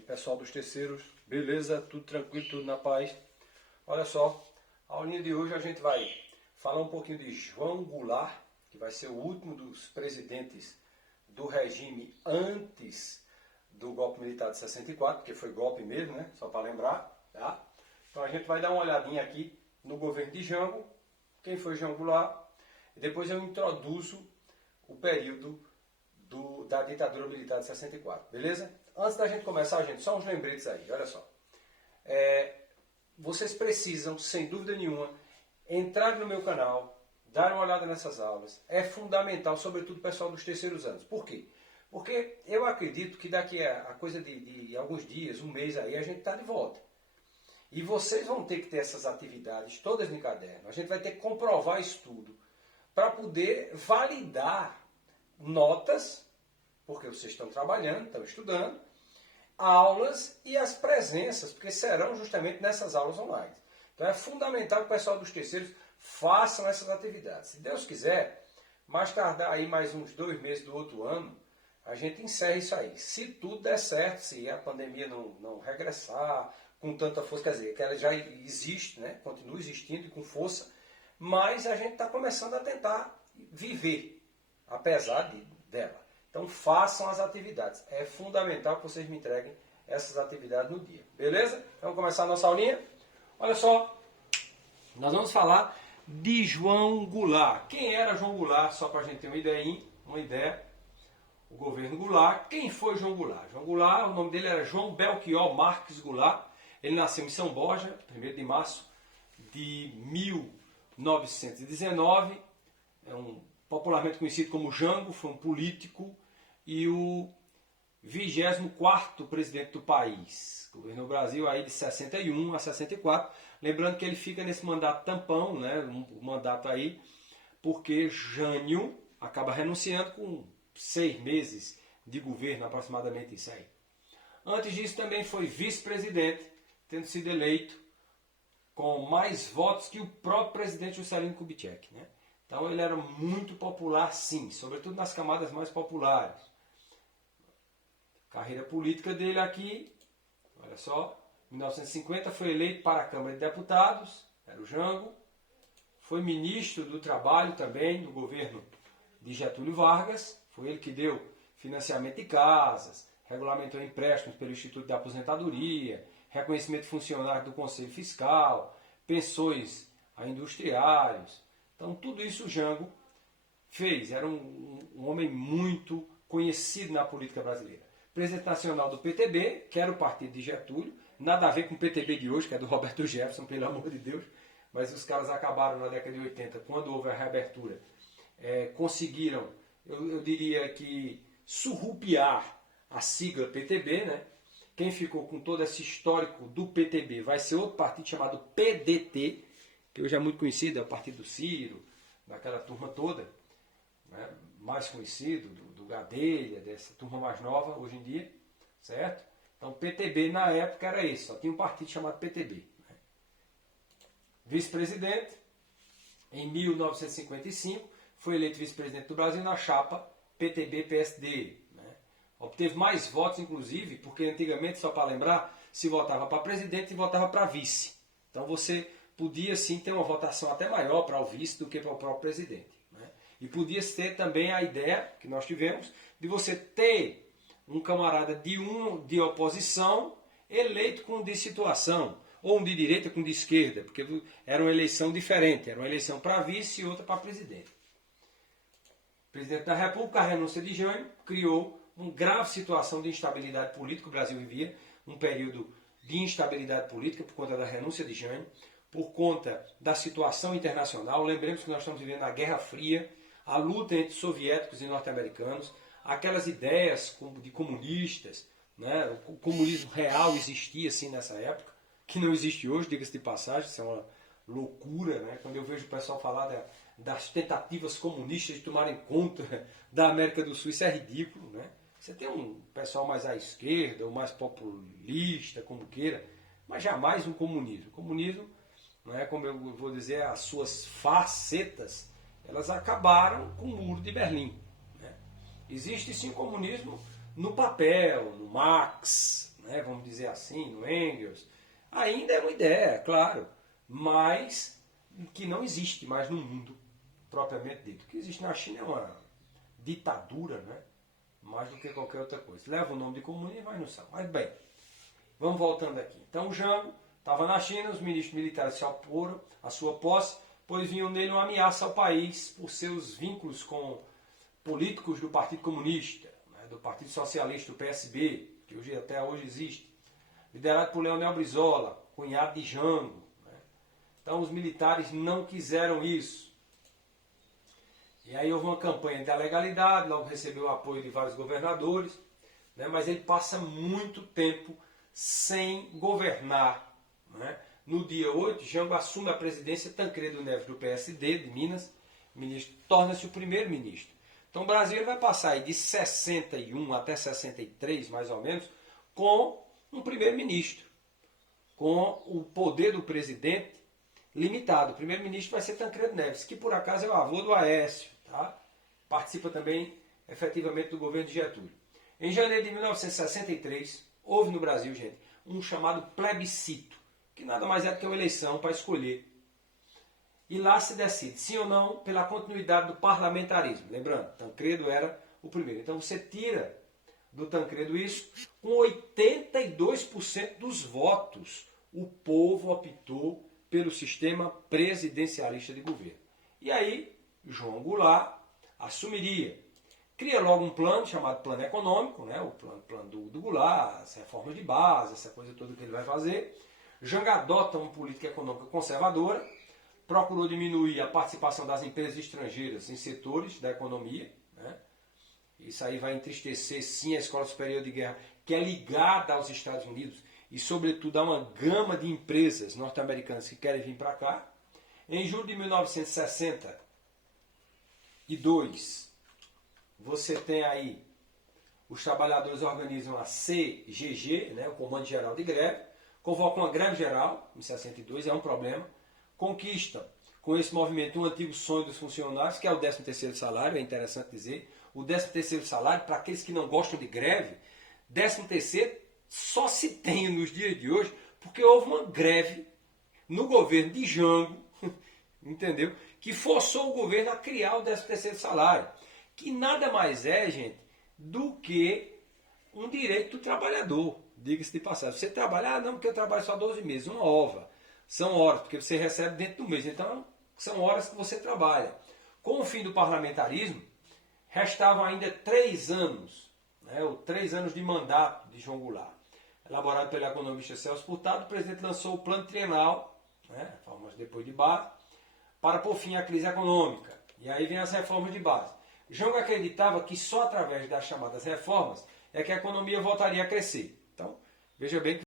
aí, pessoal dos terceiros, beleza? Tudo tranquilo, tudo na paz? Olha só, a aulinha de hoje a gente vai falar um pouquinho de João Goulart, que vai ser o último dos presidentes do regime antes do golpe militar de 64, porque foi golpe mesmo, né? Só para lembrar, tá? Então a gente vai dar uma olhadinha aqui no governo de Jango, quem foi João Goulart, e depois eu introduzo o período da ditadura militar de 64, beleza? Antes da gente começar, gente, só uns lembretes aí, olha só. Vocês precisam, sem dúvida nenhuma, entrar no meu canal, dar uma olhada nessas aulas. É fundamental, sobretudo o pessoal dos terceiros anos. Por quê? Porque eu acredito que daqui a coisa de alguns dias, um mês aí, a gente está de volta. E vocês vão ter que ter essas atividades todas no caderno. A gente vai ter que comprovar isso tudo para poder validar notas, porque vocês estão trabalhando, estão estudando, aulas e as presenças, porque serão justamente nessas aulas online. Então é fundamental que o pessoal dos terceiros façam essas atividades. Se Deus quiser, mais tardar aí mais uns 2 meses do outro ano, a gente encerra isso aí. Se tudo der certo, se a pandemia não regressar com tanta força, quer dizer, que ela já existe, né? Continua existindo e com força, mas a gente está começando a tentar viver, apesar dela. Então façam as atividades. É fundamental que vocês me entreguem essas atividades no dia. Beleza? Então vamos começar a nossa aulinha. Olha só, nós vamos falar de João Goulart. Quem era João Goulart? Só para a gente ter uma ideia. O governo Goulart. Quem foi João Goulart? João Goulart, o nome dele era João Belchior Marques Goulart. Ele nasceu em São Borja, 1º de março de 1919. É popularmente conhecido como Jango, foi um político e o 24º presidente do país. Governou o Brasil aí de 61 a 64. Lembrando que ele fica nesse mandato tampão, né, um mandato aí, porque Jânio acaba renunciando com 6 meses de governo, aproximadamente isso aí. Antes disso também foi vice-presidente, tendo sido eleito com mais votos que o próprio presidente Juscelino Kubitschek, né? Então ele era muito popular, sim, sobretudo nas camadas mais populares. Carreira política dele aqui, olha só, em 1950 foi eleito para a Câmara de Deputados, era o Jango. Foi ministro do Trabalho também, do governo de Getúlio Vargas. Foi ele que deu financiamento de casas, regulamentou empréstimos pelo Instituto de Aposentadoria, reconhecimento de funcionários do Conselho Fiscal, pensões a industriários. Então tudo isso o Jango fez. Era um homem muito conhecido na política brasileira. Presidente nacional do PTB, que era o partido de Getúlio, nada a ver com o PTB de hoje, que é do Roberto Jefferson, pelo amor de Deus, mas os caras acabaram na década de 80, quando houve a reabertura, conseguiram, eu diria que, surrupiar a sigla PTB, né? Quem ficou com todo esse histórico do PTB vai ser outro partido chamado PDT, que hoje é muito conhecido, é o partido do Ciro, daquela turma toda, né? Mais conhecido, do Gadelha, dessa turma mais nova hoje em dia, certo? Então PTB na época era esse, só tinha um partido chamado PTB. Né? Vice-presidente, em 1955, foi eleito vice-presidente do Brasil na chapa PTB-PSD. Né? Obteve mais votos, inclusive, porque antigamente, só para lembrar, se votava para presidente e votava para vice. Então você podia sim ter uma votação até maior para o vice do que para o próprio presidente. Né? E podia ter também a ideia, que nós tivemos, de você ter um camarada de oposição eleito com de situação, ou um de direita com de esquerda, porque era uma eleição diferente, era uma eleição para vice e outra para presidente. O presidente da República, a renúncia de Jânio, criou uma grave situação de instabilidade política. O Brasil vivia um período de instabilidade política por conta da renúncia de Jânio, por conta da situação internacional. Lembremos que nós estamos vivendo a Guerra Fria, a luta entre soviéticos e norte-americanos, aquelas ideias de comunistas, né? O comunismo real existia assim nessa época, que não existe hoje, diga-se de passagem, isso é uma loucura, né? Quando eu vejo o pessoal falar das tentativas comunistas de tomarem conta da América do Sul, isso é ridículo, né? Você tem um pessoal mais à esquerda, ou mais populista, como queira, mas jamais um comunismo. O comunismo, não é, como eu vou dizer, as suas facetas, elas acabaram com o Muro de Berlim. Né? Existe sim comunismo no papel, no Marx, né, vamos dizer assim, no Engels, ainda é uma ideia, claro, mas que não existe mais no mundo propriamente dito. O que existe na China é uma ditadura, né, mais do que qualquer outra coisa. Leva o nome de comunismo e vai no céu. Mas bem, vamos voltando aqui. Então o Jango estava na China, os ministros militares se oporam à sua posse, pois vinham nele uma ameaça ao país por seus vínculos com políticos do Partido Comunista, né, do Partido Socialista, do PSB, que hoje, até hoje existe, liderado por Leonel Brizola, cunhado de Jango. Né. Então os militares não quiseram isso. E aí houve uma campanha da legalidade, logo recebeu o apoio de vários governadores, né, mas ele passa muito tempo sem governar. Né. No dia 8, Jango assume a presidência, Tancredo Neves, do PSD, de Minas, ministro, torna-se o primeiro-ministro. Então o Brasil vai passar aí de 61 até 63, mais ou menos, com um primeiro-ministro, com o poder do presidente limitado. O primeiro-ministro vai ser Tancredo Neves, que por acaso é o avô do Aécio. Tá? Participa também, efetivamente, do governo de Getúlio. Em janeiro de 1963, houve no Brasil, gente, um chamado plebiscito, que nada mais é do que uma eleição para escolher. E lá se decide, sim ou não, pela continuidade do parlamentarismo. Lembrando, Tancredo era o primeiro. Então você tira do Tancredo isso, com 82% dos votos, o povo optou pelo sistema presidencialista de governo. E aí, João Goulart assumiria. Cria logo um plano chamado Plano Econômico, né? O plano do Goulart, as reformas de base, essa coisa toda que ele vai fazer. Jango adota uma política econômica conservadora, procurou diminuir a participação das empresas estrangeiras em setores da economia. Né? Isso aí vai entristecer, sim, a Escola Superior de Guerra, que é ligada aos Estados Unidos e, sobretudo, a uma gama de empresas norte-americanas que querem vir para cá. Em julho de 1962, você tem aí, os trabalhadores organizam a CGG, né, o Comando Geral de Greve, convocam uma greve geral, em 62, é um problema, conquistam com esse movimento um antigo sonho dos funcionários, que é o 13º salário, é interessante dizer, o 13º salário, para aqueles que não gostam de greve, 13º só se tem nos dias de hoje porque houve uma greve no governo de Jango, entendeu? Que forçou o governo a criar o 13º salário, que nada mais é, gente, do que um direito do trabalhador, diga-se de passagem. Você trabalha, não, porque eu trabalho só 12 meses, uma ova. São horas, porque você recebe dentro do mês, então são horas que você trabalha. Com o fim do parlamentarismo, restavam ainda 3 anos, né, ou 3 anos de mandato de João Goulart. Elaborado pelo economista Celso Furtado, o presidente lançou o plano trienal, né, reformas depois de base, para pôr fim à crise econômica. E aí vem as reformas de base. Jango acreditava que só através das chamadas reformas é que a economia voltaria a crescer. Então, veja bem que